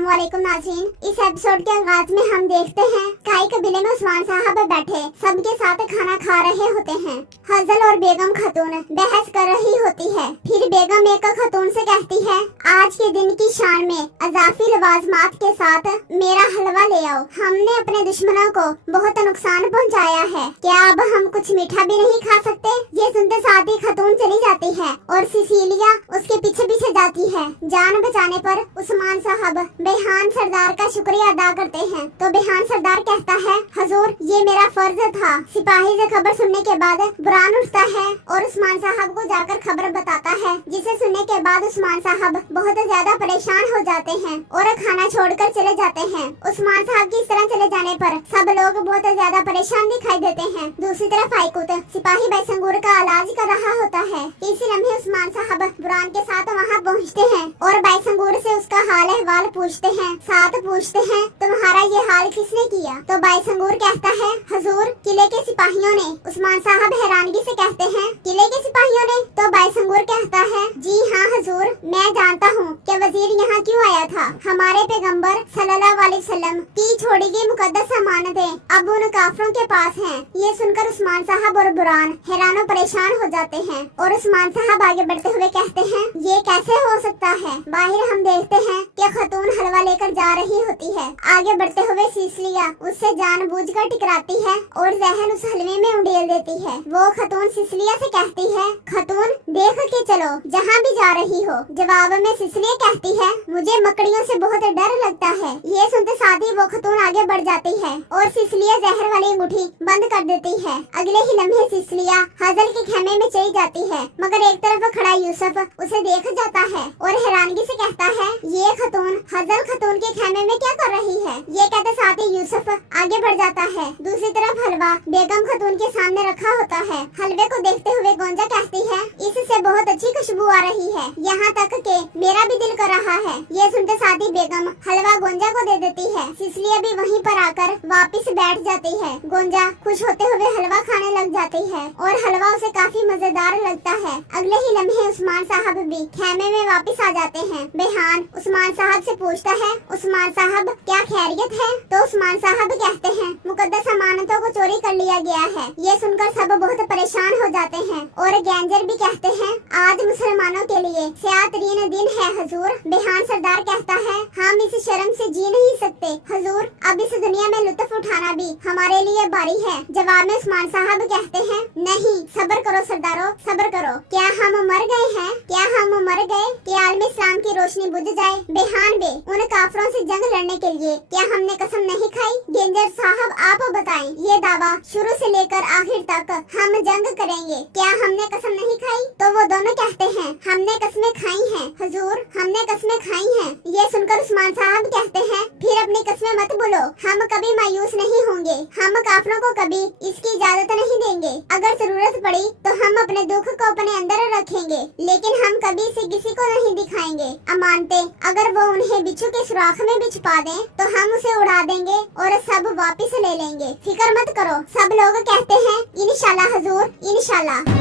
अस्सलामुअलैकुम नाज़रीन। इस एपिसोड के आगाज में हम देखते हैं काई कबीले में उस्मान साहब बैठे सबके साथ खाना खा रहे होते हैं। हजल और बेगम खतून बहस कर रही होती है। फिर बेगम एक खतून से कहती है, आज के दिन की शान में अजाफी लवाजमात के साथ मेरा हलवा ले आओ। हमने अपने दुश्मनों को बहुत नुकसान पहुंचाया है, क्या अब हम कुछ मीठा भी नहीं खा सकते? ये सुनते साथ ही खतून चली जाती है और सिसिलिया उसके पीछे पीछे जाती है। जान बचाने पर उस्मान साहब बेहान सरदार का शुक्रिया अदा करते हैं तो बेहान सरदार कहता है, हजूर ये मेरा फर्ज था। सिपाही से खबर सुनने के बाद बुरान उठता है और उस्मान साहब को जाकर खबर बताता है, जिसे सुनने के बाद उस्मान साहब बहुत ज्यादा परेशान हो जाते हैं और खाना छोड़कर चले जाते हैं। उस्मान साहब की इस तरह चले जाने पर सब लोग बहुत ज्यादा परेशान दिखाई देते हैं। दूसरी तरफ आइकुत सिपाही बैसंगूर का इलाज कर रहा होता है। इसी लम्हे उस्मान साहब बुरान के साथ वहाँ पहुँचते हैं और बैसंगूर से उसका हाल अहवाल पूछते हैं। साथ पूछते हैं, तुम्हारा ये हाल किसने किया? तो बैसंगूर कहता है, हजूर किले के सिपाहियों ने। उस्मान साहब हैरानगी से कहते हैं, किले के सिपाहियों ने? तो बैसंगूर कहता है, जी हाँ हजूर, मैं जानता हूँ कि वजीर यहाँ क्यों आया था। हमारे पैगंबर सल्लल्लाहु अलैहि वसल्लम की छोड़ी गई मुकद्दस अमानतें अब उन काफिरों के पास हैं। ये सुनकर उस्मान साहब और बुरान हैरानो परेशान हो जाते हैं और उस्मान साहब आगे बढ़ते हुए कहते हैं, ये कैसे हो सकता है? बाहर हम देखते हैं कि खतून हलवा लेकर जा रही होती है। आगे बढ़ते हुए सिसिलिया उससे जानबूझकर टकराती है और जहन उस हलवे में उंडेल देती है। वो खतून सिसिलिया से कहती है, खतून देख के चलो जहाँ भी जा रही हो। जवाब में सिसिलिया कहती है, मुझे मकड़ियों से बहुत डर लगता है। ये सुनते साथ ही वो खतून आगे बढ़ जाती है और सिसिलिया जहर वाली अंगूठी बंद कर देती है। अगले ही लम्हे सिसिलिया हजल के खेमे में चली जाती है, मगर एक तरफ खड़ा यूसुफ उसे देख जाता है और हैरानगी से कहता है, ये खतून हजल खतून के खेमे में क्या कर रही है? ये कहते साथ ही यूसुफ आगे बढ़ जाता है। दूसरी तरफ हलवा बेगम खतून के सामने रखा होता है। हलवे को देखते हुए गोंजा कहती है, इससे बहुत अच्छी खुशबू आ रही है, यहाँ तक के मेरा भी दिल कर रहा है। ये सुनते साथ ही बेगम हलवा गोंजा को दे देती है। सिसिलिया भी वहीं पर आकर वापस बैठ जाती है। गोंजा खुश होते हुए हलवा खाने लग जाती है और हलवा उसे काफी मजेदार लगता है। अगले ही लम्हे उस्मान साहब भी खेमे में वापस आ जाते हैं। बेहान उस्मान साहब से पूछता है, उस्मान साहब क्या खैरियत है? तो उस्मान साहब कहते हैं, मुकद्दस अमानतों को चोरी कर लिया गया है। ये सुनकर सब बहुत परेशान हो जाते हैं और गैंजर भी कहते हैं, आज मुसलमानों के लिए स्याह-तरीन दिन है हजूर। बेहान सरदार कहता है, हम इस शर्म से जी नहीं सकते हजूर, अब इस दुनिया में लुत्फ उठाना भी हमारे लिए बारी है। जवाब में उस्मान साहब कहते हैं, नहीं सब्र करो सरदारों, सब्र करो। क्या हम मर गए हैं? क्या हम मर गए कि आलम इस्लाम की रोशनी बुझ जाए? बेहान बे उन काफिरों से जंग लड़ने के लिए क्या हमने कसम नहीं खाई? गेंजर साहब आप बताएं, ये दावा शुरू से लेकर आखिर तक हम जंग करेंगे, क्या हमने कसम नहीं खाई? तो वो दोनों कहते हैं, हमने कसमें खाई हैं हजूर, हमने कसमें खाई हैं। ये सुनकर उस्मान साहब कहते हैं, फिर अपनी कसमें मत बोलो, हम कभी मायूस नहीं होंगे, हम काफिरों को कभी इसकी इजाजत नहीं देंगे। अगर जरूरत पड़ी तो हम अपने दुख को अपने अंदर रखेंगे, लेकिन हम कभी इसे किसी को नहीं दिखाएंगे। अमानते अगर वो उन्हें बिच्छू के सुराख में भी छुपा दें तो हम उसे उड़ा देंगे और सब वापस ले लेंगे, फिक्र मत करो। सब लोग कहते हैं, इंशाल्लाह हजूर इंशाल्लाह।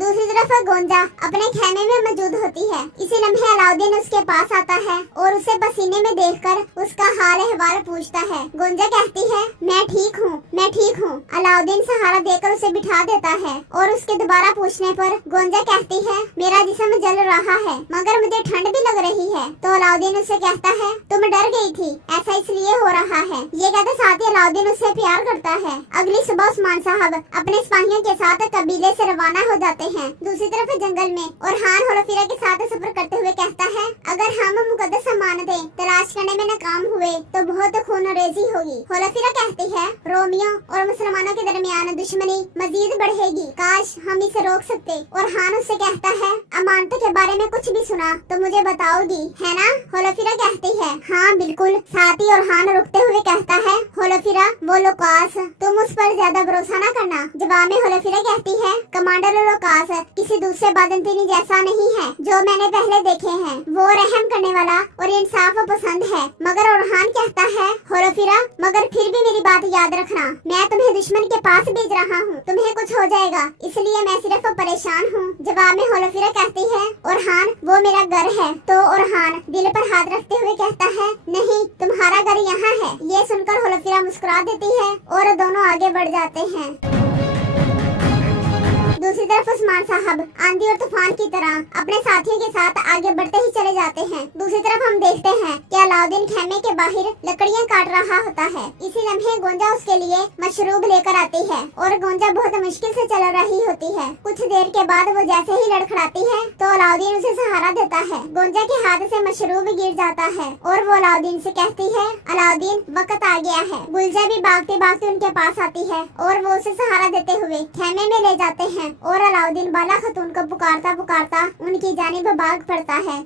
दूसरी तरफ गोंजा अपने खेमे में मौजूद होती है। इसी लम्हे अलाउद्दीन उसके पास आता है और उसे पसीने में देखकर उसका हाल अहवाल पूछता है। गोंजा कहती है, मैं ठीक हूँ, मैं ठीक हूँ। अलाउद्दीन सहारा देकर उसे बिठा देता है और उसके दोबारा पूछने पर गोंजा कहती है, मेरा जिस्म जल रहा है मगर मुझे ठंड भी लग रही है। तो अलाउद्दीन उसे कहता है, तुम डर गई थी, ऐसा इसलिए हो रहा है। ये कहते साथ ही अलाउद्दीन उससे प्यार करता है। अगली सुबह उस्मान साहब अपने सिपाहियों के साथ कबीले से रवाना हो जाते हैं। दूसरी तरफ जंगल में और हान होलोफिरा के साथ सफर करते हुए कहता है, अगर हम मुकद्दस अमानतें तलाश करने में नाकाम हुए तो बहुत खूनरेजी होगी। होलोफिरा कहती है, रोमियो और मुसलमानों के दरमियान दुश्मनी मजीद बढ़ेगी, काश हम इसे रोक सकते। और हान उससे कहता है, अमानतों के बारे में कुछ भी सुना तो मुझे बताओगी है ना? होलोफिरा कहती है, हाँ बिल्कुल। साथ ही और हान रुकते हुए कहता है, होलोफिरा वो लोकास, तुम उस पर ज्यादा भरोसा न करना। जवाब में होलोफिरा कहती है, कमांडर लोकास किसी दूसरे बादंतीनी जैसा नहीं है जो मैंने पहले देखे हैं। वो रहम करने वाला और इंसाफ पसंद पसंद है। मगर ओरहान कहता है, होलोफिरा मगर फिर भी मेरी बात याद रखना, मैं तुम्हें दुश्मन के पास भेज रहा हूँ, तुम्हें कुछ हो जाएगा इसलिए मैं सिर्फ परेशान हूँ। जवाब में होलोफिरा कहती है, ओरहान वो मेरा घर है। तो ओरहान दिल पर हाथ रखते हुए कहता है, नहीं तुम्हारा घर यहाँ है। ये सुनकर होलोफिरा मुस्कुरा देती है और दोनों आगे बढ़ जाते हैं। दूसरी तरफ उस्मान साहब आंधी और तूफान की तरह अपने साथियों के साथ आगे बढ़ते ही चले जाते हैं। दूसरी तरफ हम देखते हैं कि अलाउद्दीन खेमे के बाहर लकड़ियां काट रहा होता है। इसी लम्हे गोंजा उसके लिए मशरूब लेकर आती है और गोंजा बहुत मुश्किल से चल रही होती है। कुछ देर के बाद वो जैसे ही लड़खड़ाती है तो अलाउद्दीन उसे सहारा देता है। गोंजा के हाथ से मशरूब गिर जाता है और वो अलाउद्दीन से कहती है, अलाउद्दीन वक्त आ गया है। गुलजा भी भागते भागते उनके पास आती है और वो उसे सहारा देते हुए खेमे में ले जाते हैं और अलाउद्दीन बाला खतून को पुकारता पुकारता उनकी जानिब भाग पड़ता है।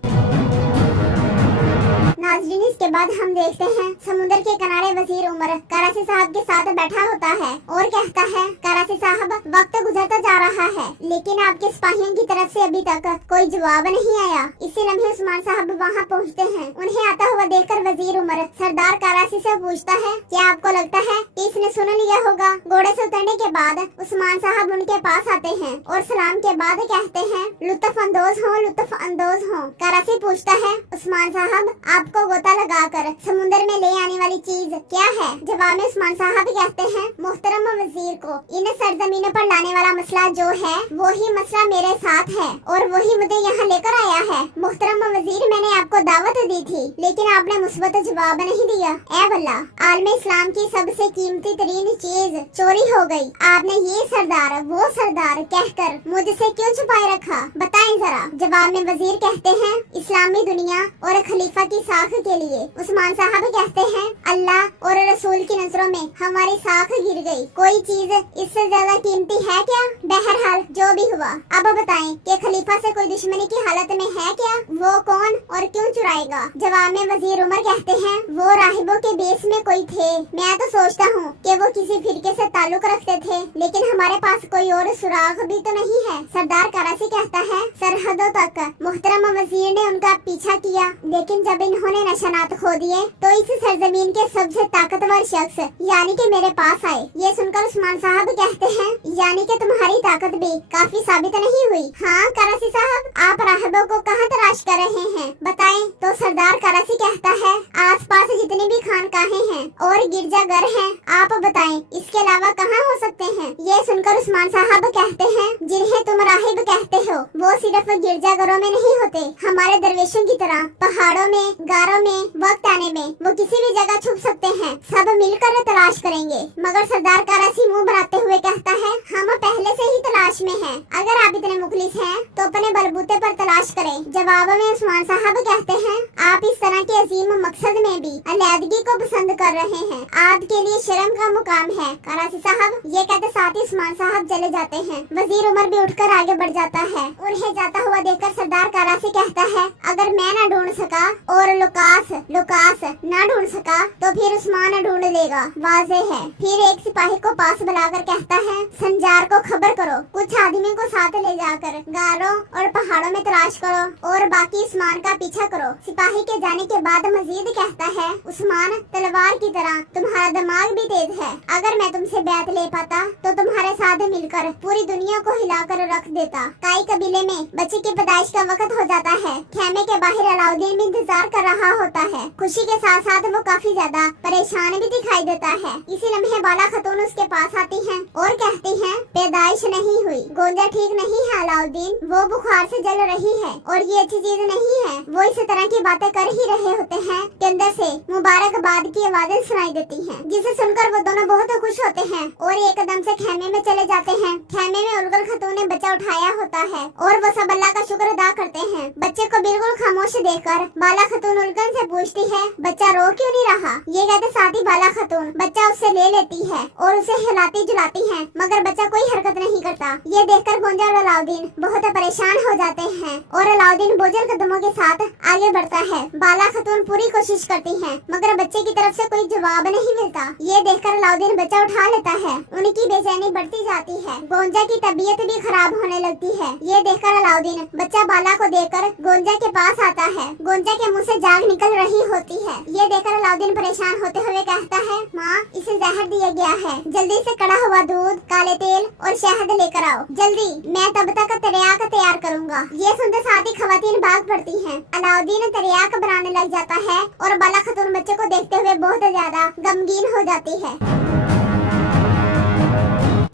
नाज़रीन, इसके बाद हम देखते हैं समुद्र के किनारे वजीर उमर कराची साहब के साथ बैठा होता है और कहता है, कराची साहब वक्त गुजरता जा रहा है लेकिन आपके सिपाहियों की तरफ से अभी तक कोई जवाब नहीं आया। इसी लम्हे उस्मान साहब वहाँ पहुँचते हैं। उन्हें आता हुआ देखकर वजीर उमर सरदार कराची से पूछता है, क्या आपको लगता है कि इसने सुन लिया होगा? घोड़े से उतरने के बाद उस्मान साहब उनके पास आते हैं और सलाम के बाद कहते हैं, लुत्फ अंदोज हो, लुत्फ अंदोज हो। कराची पूछता है, उस्मान साहब आपको गोता लगाकर समुद्र में ले आने वाली चीज क्या है? जवाब में उस्मान साहब कहते हैं, मोहतरम वजीर को इन सरजमीनों पर लाने वाला मसला जो है वो ही मसला मेरे साथ है और वही मुझे यहाँ लेकर आया है। मोहतरम वजीर, मैंने आपको दावत दी थी लेकिन आपने मुस्बत जवाब नहीं दिया। ए वल्ला, आलम इस्लाम की सबसे कीमती तरीन चीज चोरी हो गई। आपने ये सरदार वो सरदार कहकर मुझसे क्यों छुपाए रखा? बताएं जरा। जवाब में वजीर कहते हैं, इस्लामी दुनिया और खलीफा की साख के लिए। उस्मान साहब कहते हैं, अल्लाह और रसूल की नजरों में हमारी साख गिर गई। कोई चीज इससे ज्यादा कीमती है क्या? बहरहाल जो भी हुआ, अब बताएं कि खलीफा से कोई दुश्मनी की हालत में है क्या? वो कौन और क्यों चुराएगा? जवाब में वजीर उमर कहते हैं, वो राहिबों के बेस में कोई थे। मैं तो सोचता हूँ कि वो किसी फिरके से ताल्लुक रखते थे लेकिन हमारे पास कोई और सुराग भी तो नहीं है। सरदार कराची कहता है, सरहदों तक मोहतरम वजीर ने उनका पीछा किया लेकिन जब इन्होंने निशानात खो दिए तो इस सरजमीन के सबसे ताकतवर शख्स यानी कि मेरे पास आए। ये सुनकर उस्मान साहब कहते हैं, यानी कि तुम्हारी ताकत भी काफी साबित नहीं हुई। हाँ कराची साहब, आप राहिबों को कहाँ तलाश कर रहे हैं बताएं। तो सरदार कराची कहता है, आसपास जितनी भी खानकाहें हैं और गिरजाघर हैं आप बताएं, इसके अलावा कहाँ हो सकते हैं? ये सुनकर उस्मान साहब कहते हैं, जिन्हें तुम राहिब कहते हो वो सिर्फ गिरजाघरों में नहीं होते, हमारे दरवेशों की तरह पहाड़ों में, गारों में, वक्त आने में वो किसी भी जगह छुप सकते हैं। सब मिलकर तलाश करेंगे। मगर सरदार कराची मुंह बनाते हुए कहता है, हम पहले से ही तलाश में हैं। अगर आप इतने मुखलिस हैं तो अपने बलबूते पर तलाश करें। जवाब में उस्मान साहब कहते हैं, आप इस तरह के अजीम मकसद में भी अलहदगी को पसंद कर रहे हैं, आपके लिए शर्म का मुकाम है। कराची साहब ये कहते साथ ही उस्मान साहब चले जाते हैं। वजीर उमर भी उठकर आगे बढ़ जाता है। उन्हें जाता हुआ देखकर सरदार कराची कहता है, अगर मैं न ढूंढ सका और लुकास न ढूंढ सका तो फिर उस्मान ढूंढ लेगा, वाज़े है। फिर एक सिपाही को पास बुलाकर कहता है, संजार को खबर करो, कुछ आदमी को साथ ले जाकर गारों और पहाड़ों में तलाश करो और बाकी उस्मान का पीछा करो। सिपाही के जाने के बाद मजीद कहता है, उस्मान तलवार की तरह तुम्हारा दिमाग भी तेज है। अगर मैं तुमसे बैत ले पाता तो तुम्हारे साथ मिलकर पूरी दुनिया को हिलाकर रख देता। काई कबीले में बच्चे की पैदाइश का वक्त हो जाता है। खेमे के बाहर अलाउद्दीन भी इंतजार कर रहा होता है। खुशी के साथ साथ वो काफी ज्यादा परेशान भी दिखाई देता है। इसी लम्हे बाला खतून उसके पास आती हैं और कहती हैं, पैदाइश नहीं हुई, गोंजा ठीक नहीं है अलाउद्दीन, वो बुखार से जल रही है और ये अच्छी चीज नहीं है। वो इस तरह की बातें कर ही रहे होते हैं कि अंदर से मुबारकबाद की आवाजें सुनाई देती हैं, जिसे सुनकर वो दोनों बहुत खुश होते हैं और एकदम से खेमे में चले जाते हैं। खेमे में उलगल खतून ने बच्चा उठाया होता है और वो सब अल्लाह का शुक्र अदा करते हैं। बच्चे को बिल्कुल खामोश देखकर बाला खतून उलगल से पूछती है, बच्चा रो क्यों नहीं रहा? ये कहते साथ ही बाला खतून बच्चा उससे ले लेती है और उसे हिलाती जुलाती है, मगर बच्चा कोई हरकत नहीं करता। ये देखकर गोंजा और अलाउद्दीन बहुत परेशान हो जाते हैं और अलाउद्दीन बोझल कदमों के साथ आगे बढ़ता है। बाला खातून पूरी कोशिश करती हैं, मगर बच्चे की तरफ से कोई जवाब नहीं मिलता। ये देखकर अलाउद्दीन बच्चा उठा लेता है। उनकी बेचैनी बढ़ती जाती है। गोंजा की तबीयत भी खराब होने लगती है। ये देखकर अलाउद्दीन बच्चा बाला को देखकर गोंजा के पास आता है। गोंजा के मुंह से जाग निकल रही होती है। ये देखकर अलाउद्दीन परेशान होते हुए कहता है, माँ इसे जहर दिया गया है, जल्दी से कड़ा हुआ दूध, काले तेल और शहद लेकर आओ, जल्दी, मैं तब तक तरियाक तैयार करूँगा। ये सुनते साथ ही खवातीन भाग पड़ती हैं। अलाउद्दीन तरियाक बनाने लग जाता है और बाला खातून बच्चे को देखते हुए बहुत ज्यादा गमगीन हो जाती है।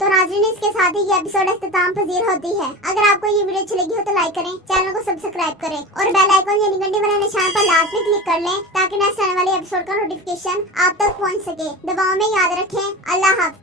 तो नाज़रीन, इसके साथ ही ये एपिसोड इख्तिताम पजीर होती है। अगर आपको ये वीडियो अच्छी लगी हो तो लाइक करें, चैनल को सब्सक्राइब करें और बेल आइकन यानी घंटी वाले निशान पर लाजमी क्लिक कर लें ताकि नेक्स्ट आने वाले एपिसोड का नोटिफिकेशन आप तक पहुंच सके। दुआओं में याद रखें। अल्लाह हाफ़िज़।